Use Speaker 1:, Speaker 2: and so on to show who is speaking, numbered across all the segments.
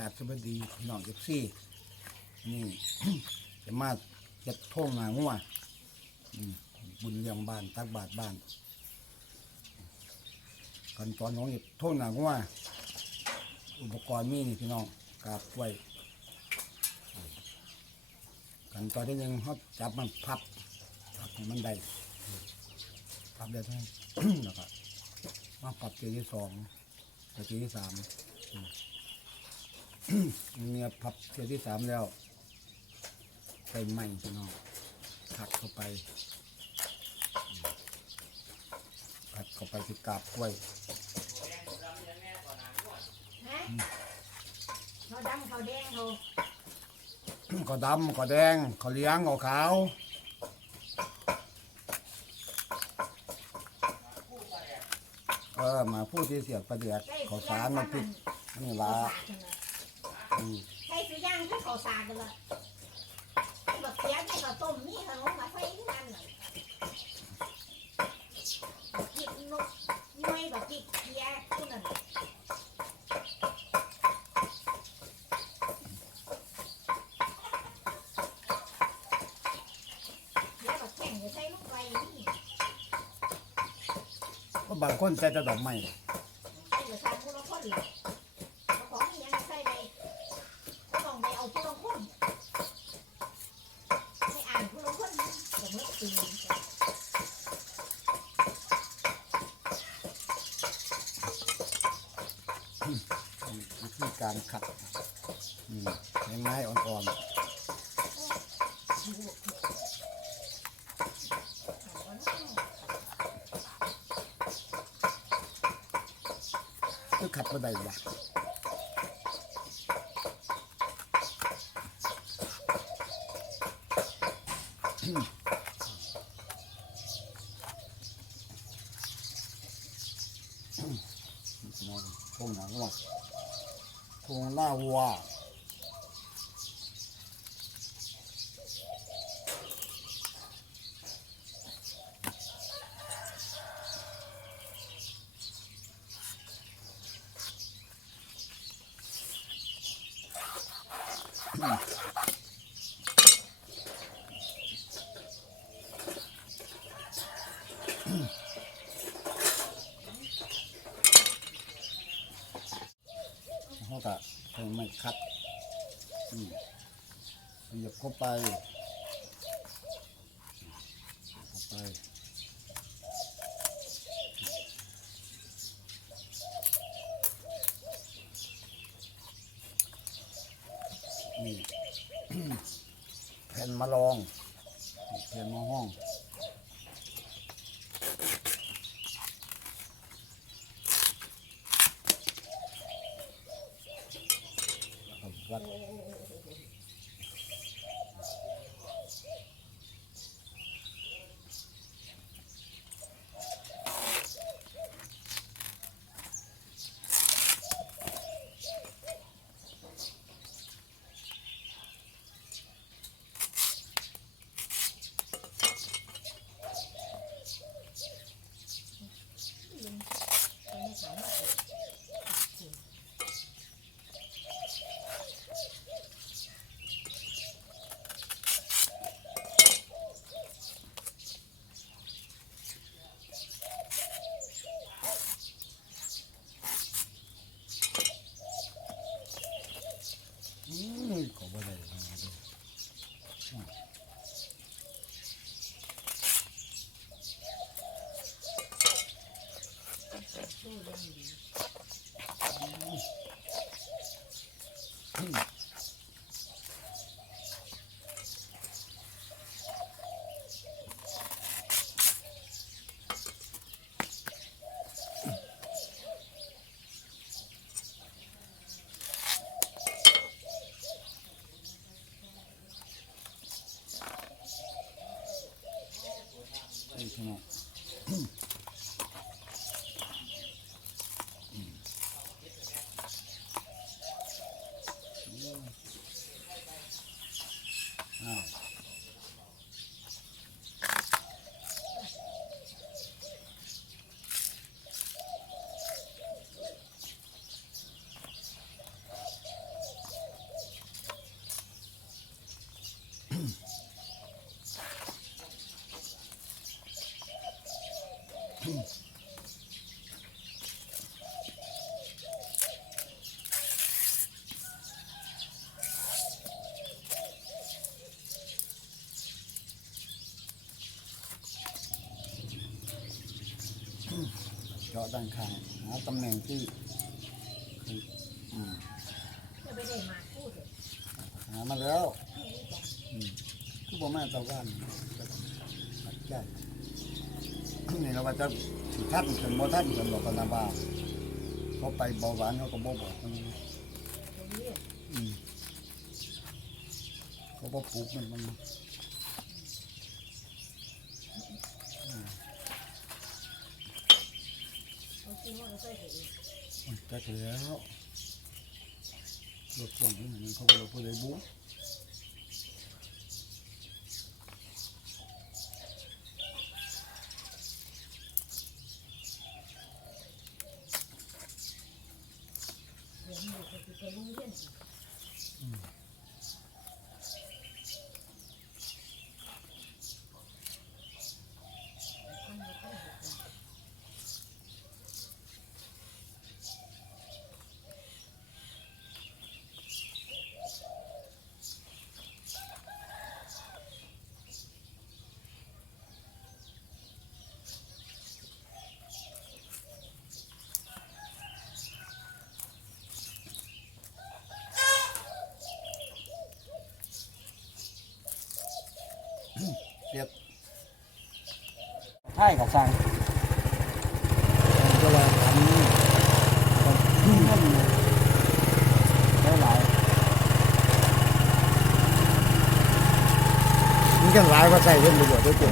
Speaker 1: ราบสวัสดีพี่น้องเอฟซีนี่ จะมาจะท่งหนางัวอืมบุญเลี้ยงบ้านตักบาทบ้านขั้นตอนของเฮ็ดท่งหนางัวอุปกรณ์มีนี่พี่น้องกาบกล้วยขั้นตอนที่หนึ่งเขาจับมันพับพับให้มันได้พับได้เท่านั้นแล้วก็มาปรับเทียที่สองเทียที่สาม เนี่ยพับเทียที่สามแล้วใส่ไม้พี่น้องผัดเข้าไปผัดเข้าไปที่กาบกล้วย
Speaker 2: นะเขาดำเขาแดงเขา
Speaker 1: ก็ดำก็แดงก็เหลี้ยงก็ขาวเออมาพูดที่เสียบประเดือด
Speaker 2: ใช่
Speaker 1: ข้าวสารมาพริกนี่ละอืม
Speaker 2: ใช่สุย่างที่เขาสากันละแบบเสียที่เขาต้มนี่เขาลงมาใส่ที่นั่นเลยกินนกน้อยแบบกินเสียที่นั่นเสียแบบแข็งจะใส่ลูกไฟนี่
Speaker 1: ก็บางคนใส่แต่ดอกไม้
Speaker 2: ใส่กระชากผู้ละคนเลยเอาของนี่ยังใส่ไปก็ต้องไปเอาผู้ละคนไม่อ่านผู้ละคนนะเดี๋ยวเมื่อคืน
Speaker 1: วิธีการขัดอืมใช้ไม้อ่อนๆคือขัดมาได้ละมองทงหนังว่าทงหน้าวัว เขาก็ใช้ไม้ คัดเหยียบเข้าไปเข้าไปนี่แผ่นมาลองแผ่นมาห้อง ด้านข้างหาตำแหน่งที่คืออืม
Speaker 2: จะไปได้มาพูดเลย
Speaker 1: หามาแล้วอืมคือบ่แม่ตะวันจะปัดแก้นี่เราว่าจะสิท่านจนบ่ท่านจนบอกกันนะว่าเขาไปเบาหวานเขาก็บ่บอกมัน
Speaker 2: ตรงนี้
Speaker 1: อืมเขาบ่ปลูกมันมัน
Speaker 2: เอาที่ว่าเส่ไปเอง
Speaker 1: แล้วรถช่วงนี้มันเขาก็เลยพูดเลยบุ
Speaker 2: เดี๋ยวมันจะไปโรงเรียนอีกท่านบ่ต้องเฮ็ดหยัง
Speaker 1: เรียบ
Speaker 3: ใช่กับสั่ง
Speaker 1: ก็เลยทำนี่ก็ขึ้นเงิน
Speaker 3: ได้หลาย
Speaker 1: มันกันหลายว่าใส่เงินประโยชน์ด้วยตัว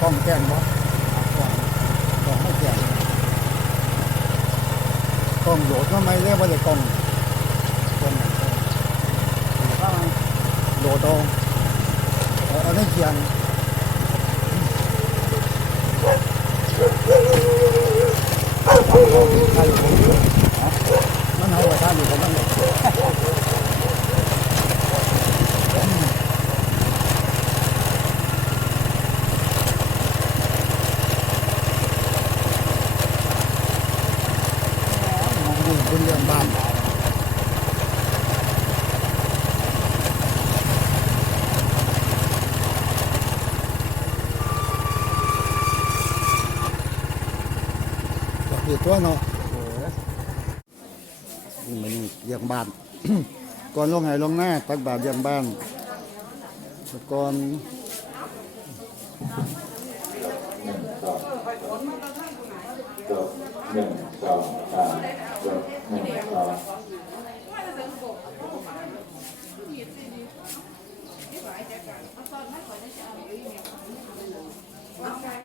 Speaker 1: กล้องแจ้งบ่กล้องกล้องไม่แจ้งกล้ องโหลดทำไมเรียกว่าเด็กล้องกองกองโดดเอาเอาได้เขียนมันเอาไปท่านอยู่ของมันเลย แล้วนี่มันยังบ้าน ก่อนลงหายลงหน้า ตักบาตรยังบ้านก่อนหนึ่งสอง
Speaker 4: สามจบหนึ่งสอ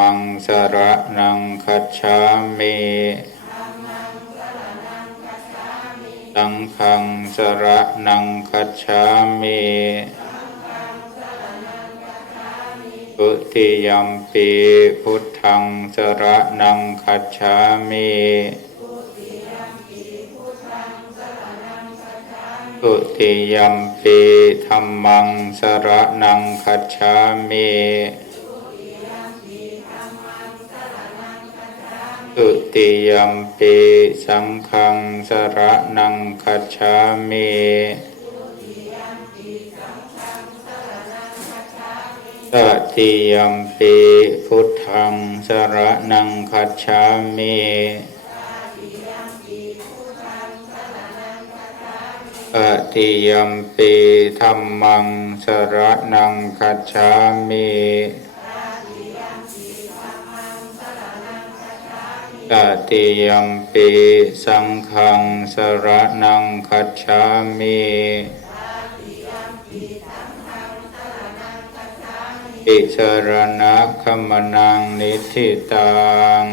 Speaker 4: มังสระนังคัจฉามิสังฆังสระนังคัจฉามิทุติยัมปีพุทธังสระนังคัจฉามิทุติยัมปีธัมมังสระนังคัจฉามิ ติยัมปีสังฆังสระนังคัจฉามิตติยัมปีพุทธังสระนังคัจฉามิตติยัมปีธัมมังสระนังคัจฉามิ ตติยัมปีสังฆังสระนังคัจฉามิอิสรณะขมนังนิธิตัง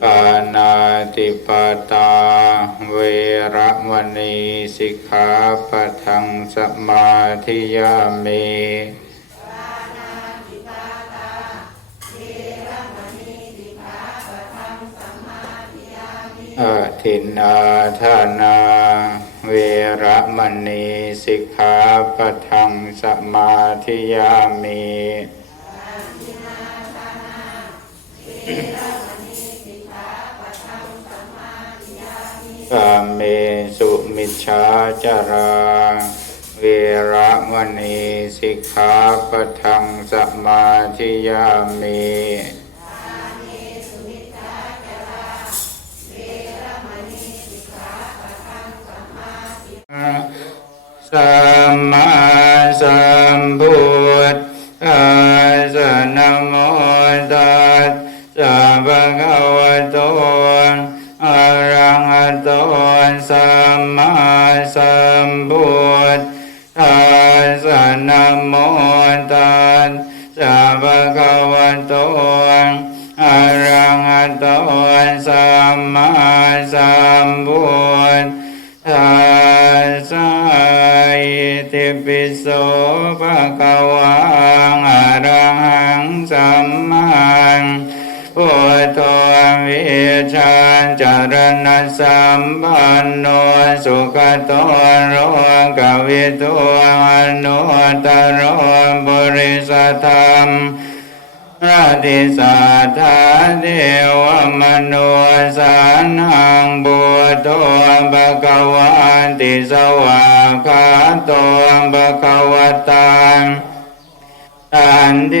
Speaker 4: ปานาติปตา เวรมณีสิกขาปะทังสมาธิยามิ อาทินาธานา เวระมณีสิกขาปะทังสมาธิยามิกาเมสุมิชฌาจารา เวระมณีสิกขาปะทังสมาธิยามิ มพุทธัสสนโมตัสสะภะคะวะโตอะระหะโตสัมมาสัมพุทธัสสนโมตัสสะภะคะวะโตอะระหะโตสัมมาสัมพุทธ สสะอิติปิโสภะคะวังอะระหังสัมมาพุทโธวิชาจารณะสัมปันโนสุขโตโรกวิโตอนุตตรบริสธรรม ระติสาธาเทวมนุสานังบุตโตภะคะวันติสวาคาโตภะคะวตังตันเด